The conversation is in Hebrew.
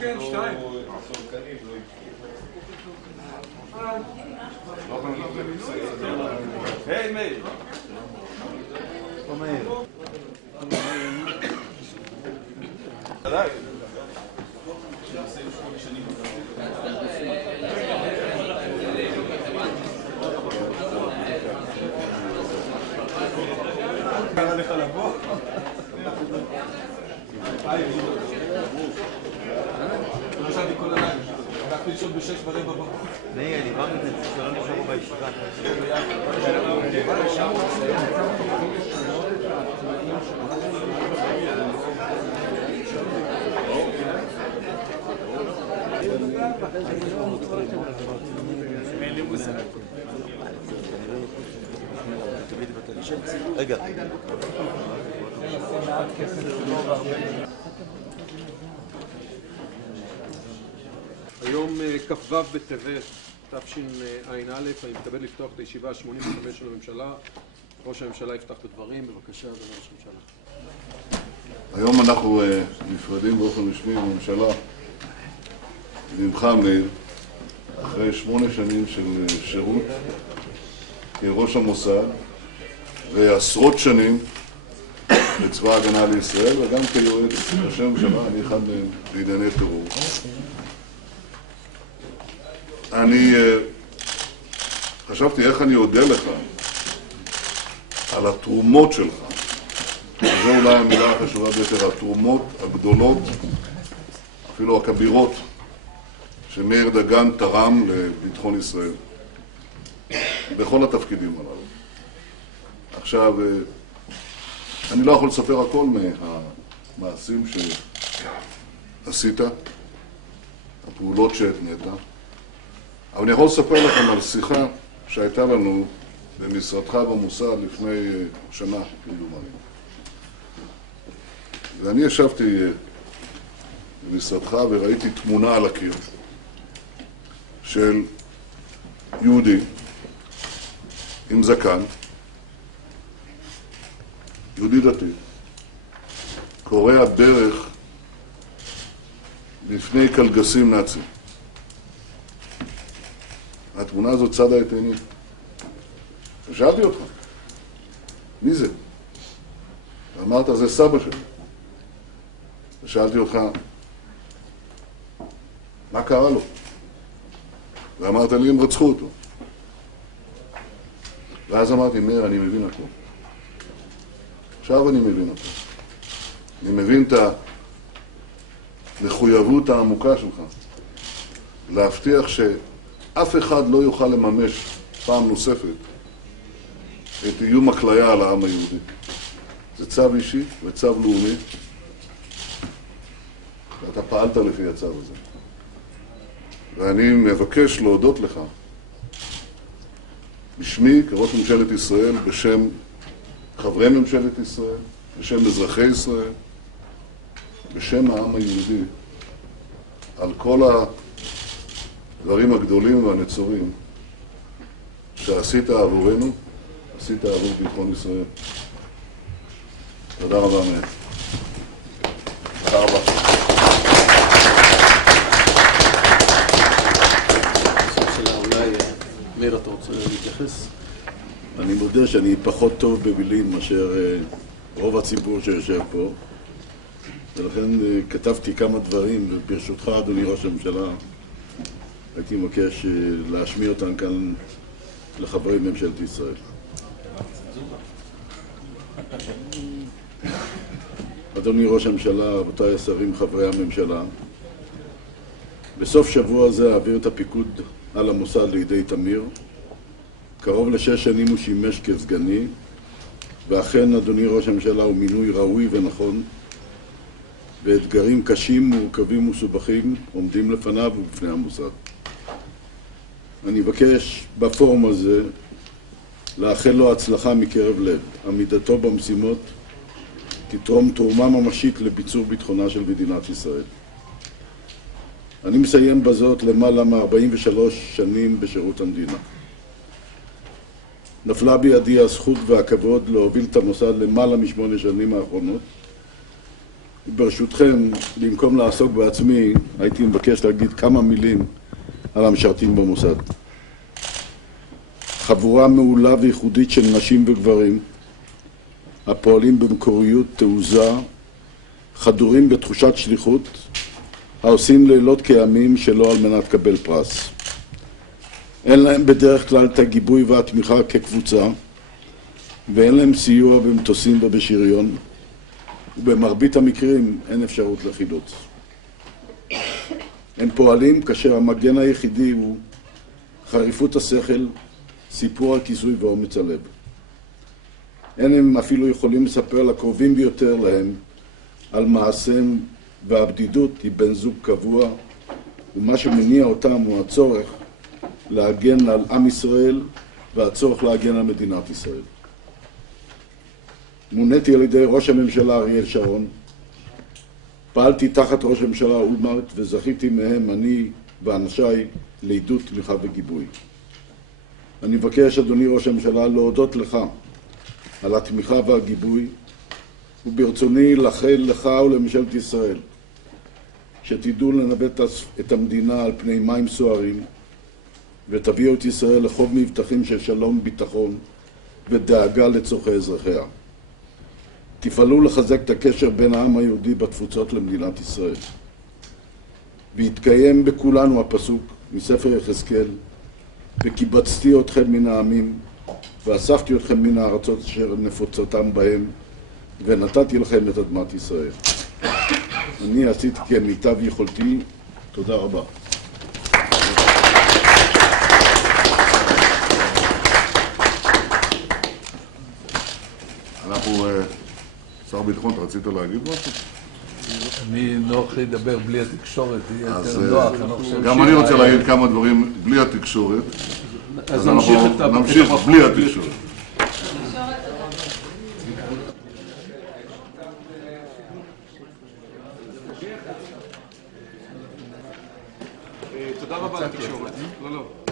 כן, שתיים. היי, מאיר. מאיר. עדיין. קרה לך לבוא? חשבתי כל הלילה, הלכתי לישון ב6:15 בבוקר. מאיר, אני בא מזה שלא נשארו בישיבה. רגע. היום כ"ו בטבת תשע"א, אני מתכבד לפתוח את הישיבה ה-85 של הממשלה. ראש הממשלה יפתח בדברים, בבקשה, אדוני ראש הממשלה. היום אנחנו נפרדים באופן רשמי בממשלה ממך, מאיר, אחרי 8 שנים של שירות כראש המוסד ועשרות שנים בצבא ההגנה לישראל, וגם כיועץ ראש הממשלה, אני אחד מהם בענייני טרור. אני חשבתי איך אני אודה לך על התרומות שלך. זו אולי המילה החשובה ביותר, התרומות הגדולות, אפילו הכבירות, שמאיר דגן תרם לביטחון ישראל בכל התפקידים הללו. עכשיו, אני לא יכול לספר הכל מהמעשים שעשית, הפעולות שהתנית, אבל אני יכול לספר לכם על שיחה שהייתה לנו במשרדך במוסד לפני שנה, כמדומני. ואני ישבתי במשרדך וראיתי תמונה על הקיר של יהודי עם זקן, יהודי דתי, קורע ברך לפני קלגסים נאצים. התמונה הזאת צדה את עיני. ושאלתי אותך, מי זה? ואמרת, זה סבא שלי. ושאלתי אותך, מה קרה לו? ואמרת לי, הם רצחו אותו. ואז אמרתי, מאיר, אני מבין הכל. עכשיו אני מבין הכל. אני מבין את המחויבות העמוקה שלך להבטיח שאף אחד לא יוכל לממש פעם נוספת את איום הכליה על העם היהודי. זה צו אישי וצו לאומי, ואתה פעלת לפי הצו הזה. ואני מבקש להודות לך בשמי כראש ממשלת ישראל, בשם חברי ממשלת ישראל, בשם אזרחי ישראל, בשם העם היהודי, על כל הדברים הגדולים והנצורים שעשית עבורנו, עשית עבור ביטחון ישראל. תודה רבה, מאיר. תודה רבה. אולי, מאיר, אתה רוצה להתייחס? אני מודה שאני פחות טוב במילים מאשר רוב הציבור שיושב פה, ולכן כתבתי כמה דברים, וברשותך, אדוני ראש הממשלה, הייתי מבקש להשמיע אותם כאן לחברי ממשלת ישראל. אדוני ראש הממשלה, רבותיי השרים, חברי הממשלה, בסוף שבוע זה אעביר את הפיקוד על המוסד לידי תמיר. קרוב ל6 שנים הוא שימש כסגני, ואכן, אדוני ראש הממשלה, הוא מינוי ראוי ונכון, ואתגרים קשים, מורכבים ומסובכים עומדים לפניו ובפני המוסד. אני מבקש בפורום הזה לאחל לו הצלחה מקרב לב. עמידתו במשימות תתרום תרומה ממשית לביצור ביטחונה של מדינת ישראל. אני מסיים בזאת למעלה מ43 שנים בשירות המדינה. נפלה בידי הזכות והכבוד להוביל את המוסד למעלה מ8 שנים האחרונות, ברשותכם, במקום לעסוק בעצמי, הייתי מבקש להגיד כמה מילים על המשרתים במוסד. חבורה מעולה וייחודית של נשים וגברים, הפועלים במקוריות, תעוזה, חדורים בתחושת שליחות, העושים לילות כימים שלא על מנת לקבל פרס. אין להם בדרך כלל את הגיבוי והתמיכה כקבוצה, ואין להם סיוע במטוסים ובשריון, ובמרבית המקרים אין אפשרות לחילוץ. הם פועלים כאשר המגן היחידי הוא חריפות השכל, סיפור הכיסוי ואומץ הלב. אין הם אפילו יכולים לספר לקרובים ביותר להם על מעשיהם, והבדידות היא בן זוג קבוע, ומה שמניע אותם הוא הצורך להגן על עם ישראל והצורך להגן על מדינת ישראל. מוניתי על ידי ראש הממשלה אריאל שרון, פעלתי תחת ראש הממשלה אולמרט וזכיתי מהם אני ואנשיי לעידוד, תמיכה וגיבוי. אני מבקש, אדוני ראש הממשלה, להודות לך על התמיכה והגיבוי, וברצוני לאחל לך ולממשלת ישראל שתדעו לנווט את המדינה על פני מים סוערים ותביאו את ישראל לחוב מבטחים של שלום, ביטחון ודאגה לצורכי אזרחיה. תפעלו לחזק את הקשר בין העם היהודי בתפוצות למדינת ישראל. והתקיים בכולנו הפסוק מספר יחזקאל, וקיבצתי אתכם מן העמים, ואספתי אתכם מן הארצות אשר נפוצותם בהם, ונתתי לכם את אדמת ישראל. אני עשיתי כמיטב יכולתי. תודה רבה. אנחנו, שר הביטחון, אתה רצית להגיד משהו? אני נוח לדבר בלי התקשורת, יהיה יותר נוח. גם אני רוצה להגיד כמה דברים בלי התקשורת, אז אנחנו נמשיך בלי התקשורת. תודה רבה לתקשורת. לא.